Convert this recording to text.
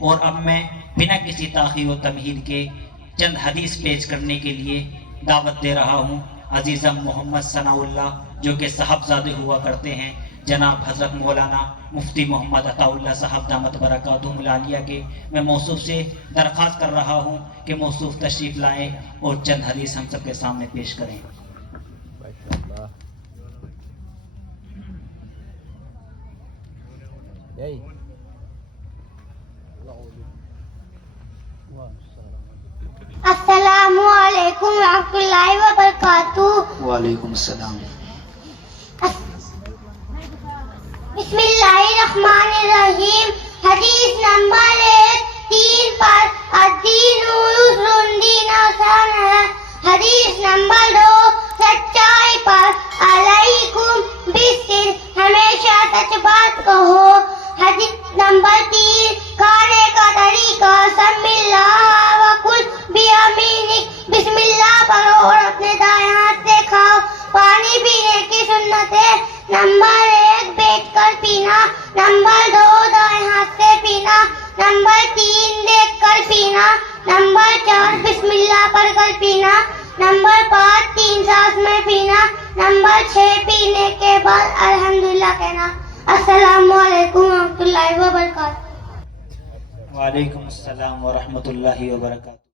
اور اب میں بنا کسی تاخیر و تمہید کے چند حدیث پیش کرنے کے لیے دعوت دے رہا ہوں عزیزم محمد ثناء اللہ جو کہ صاحبزادے ہوا کرتے ہیں جناب حضرت مولانا مفتی محمد عطا اللہ صاحب دامت برکاتہم العالیہ کے. میں موصوف سے درخواست کر رہا ہوں کہ موصوف تشریف لائیں اور چند حدیث ہم سب کے سامنے پیش کریں. السلام علیکم ورحمۃ اللہ وبرکاتہ. وعلیکم السلام. بسم اللہ الرحمن الرحیم. حدیث نمبر 3 پر الدین یسر دین آسان ہے. حدیث نمبر 2 سچائی پر علیکم بالصدق ہمیشہ سچ بات کہو. حدیث نمبر 3 کھانے کا طریقہ سم اللہ وکل بیامینک بسم اللہ پڑھو اور اپنے دائیں ہاتھ سے کھاؤ. پانی پینے کی سنت ہے. نمبر 1 بیٹھ کر پینا. نمبر 2 دائیں ہاتھ سے پینا. نمبر 3 دیکھ کر پینا. نمبر 4 بسم اللہ پڑھ کر پینا. نمبر 5 3 سانس میں پینا. نمبر 6 پینے کے بعد الحمدللہ کہنا. السلام علیکم ورحمۃ اللہ وبرکاتہ. وعلیکم السلام ورحمۃ اللہ وبرکاتہ.